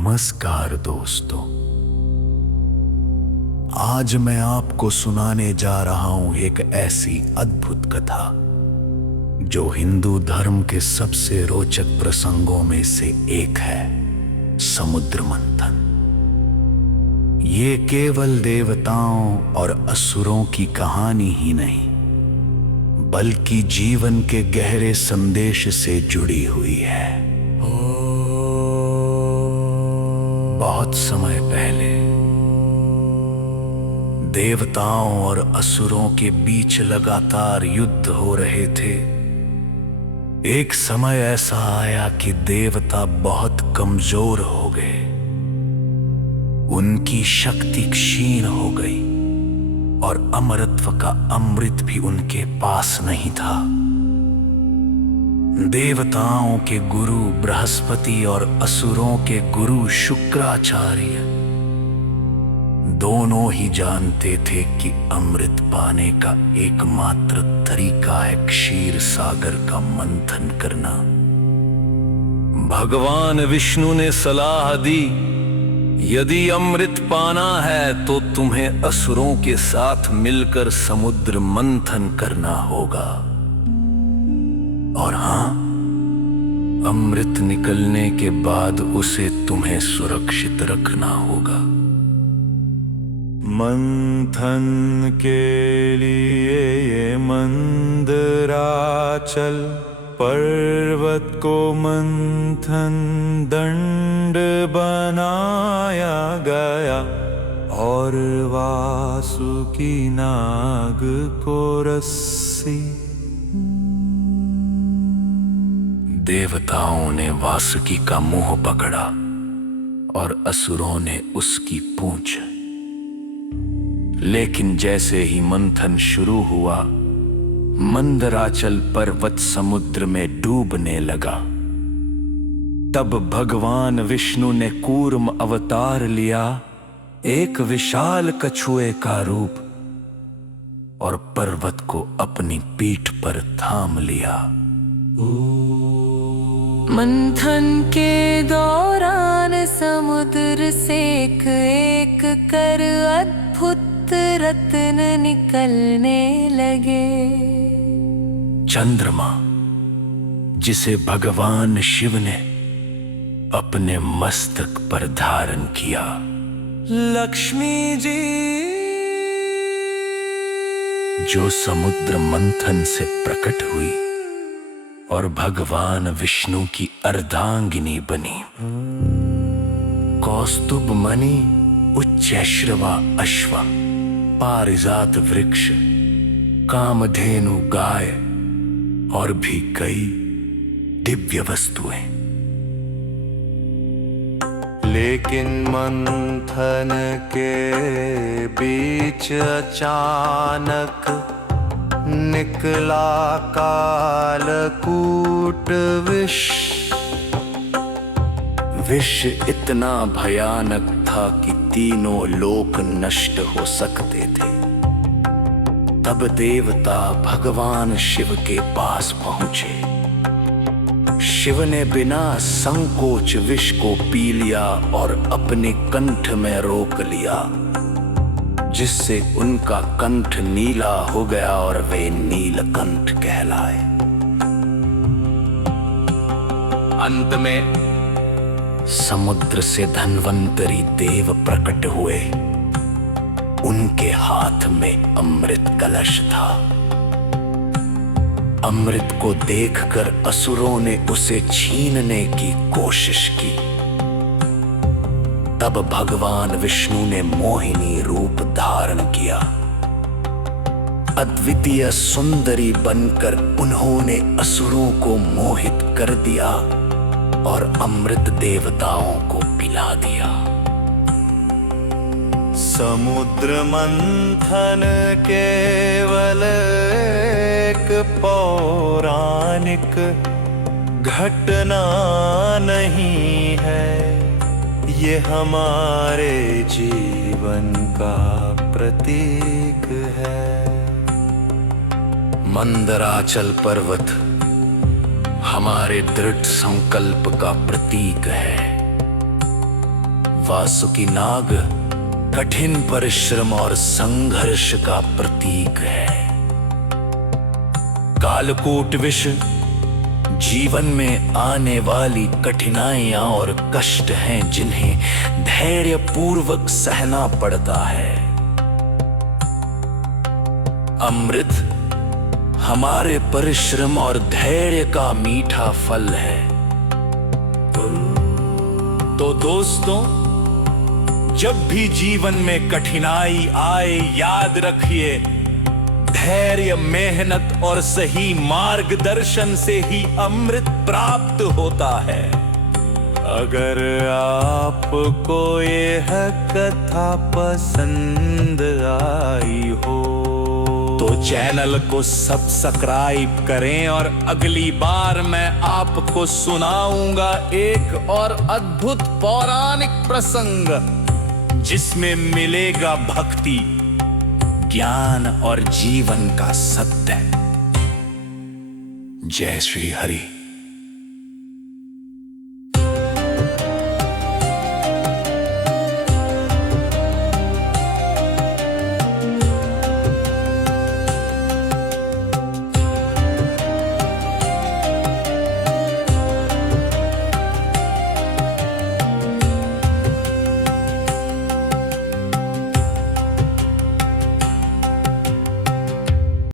नमस्कार दोस्तों, आज मैं आपको सुनाने जा रहा हूं एक ऐसी अद्भुत कथा जो हिंदू धर्म के सबसे रोचक प्रसंगों में से एक है, समुद्र मंथन। ये केवल देवताओं और असुरों की कहानी ही नहीं, बल्कि जीवन के गहरे संदेश से जुड़ी हुई है। बहुत समय पहले देवताओं और असुरों के बीच लगातार युद्ध हो रहे थे। एक समय ऐसा आया कि देवता बहुत कमजोर हो गए, उनकी शक्ति क्षीण हो गई और अमरत्व का अमृत भी उनके पास नहीं था। देवताओं के गुरु बृहस्पति और असुरों के गुरु शुक्राचार्य दोनों ही जानते थे कि अमृत पाने का एकमात्र तरीका है क्षीर सागर का मंथन करना। भगवान विष्णु ने सलाह दी, यदि अमृत पाना है तो तुम्हें असुरों के साथ मिलकर समुद्र मंथन करना होगा। और हां, अमृत निकलने के बाद उसे तुम्हें सुरक्षित रखना होगा। मंथन के लिए ये मंदराचल पर्वत को मंथन दंड बनाया गया और वासुकी नाग को रस्सी। देवताओं ने वासुकी का मुंह पकड़ा और असुरों ने उसकी पूंछ। लेकिन जैसे ही मंथन शुरू हुआ, मंदराचल पर्वत समुद्र में डूबने लगा। तब भगवान विष्णु ने कूर्म अवतार लिया, एक विशाल कछुए का रूप, और पर्वत को अपनी पीठ पर थाम लिया। मंथन के दौरान समुद्र से एक कर अद्भुत रत्न निकलने लगे। चंद्रमा, जिसे भगवान शिव ने अपने मस्तक पर धारण किया। लक्ष्मी जी, जो समुद्र मंथन से प्रकट हुई और भगवान विष्णु की अर्धांगिनी बनी। कौस्तुभ मणि, उच्चैश्रवा अश्व, पारिजात वृक्ष, कामधेनु गाय और भी कई दिव्य वस्तुएं। लेकिन मंथन के बीच अचानक निकला कालकूट विष। विष इतना भयानक था कि तीनों लोक नष्ट हो सकते थे। तब देवता भगवान शिव के पास पहुंचे। शिव ने बिना संकोच विष को पी लिया और अपने कंठ में रोक लिया, जिससे उनका कंठ नीला हो गया और वे नीलकंठ कहलाए। अंत में समुद्र से धन्वंतरी देव प्रकट हुए। उनके हाथ में अमृत कलश था। अमृत को देखकर असुरों ने उसे छीनने की कोशिश की। तब भगवान विष्णु ने मोहिनी रूप धारण किया। अद्वितीय सुंदरी बनकर उन्होंने असुरों को मोहित कर दिया और अमृत देवताओं को पिला दिया। समुद्र मंथन केवल एक पौराणिक घटना नहीं है, ये हमारे जीवन का प्रतीक है। मंदराचल पर्वत हमारे दृढ़ संकल्प का प्रतीक है। वासुकी नाग कठिन परिश्रम और संघर्ष का प्रतीक है। कालकूट विष जीवन में आने वाली कठिनाइयां और कष्ट हैं जिन्हें धैर्य पूर्वक सहना पड़ता है। अमृत हमारे परिश्रम और धैर्य का मीठा फल है। तो दोस्तों, जब भी जीवन में कठिनाई आए, याद रखिए धैर्य, मेहनत और सही मार्गदर्शन से ही अमृत प्राप्त होता है। अगर आपको यह कथा पसंद आई हो तो चैनल को सब्सक्राइब करें और अगली बार मैं आपको सुनाऊंगा एक और अद्भुत पौराणिक प्रसंग जिसमें मिलेगा भक्ति, ज्ञान और जीवन का सत्य। जय श्री हरि।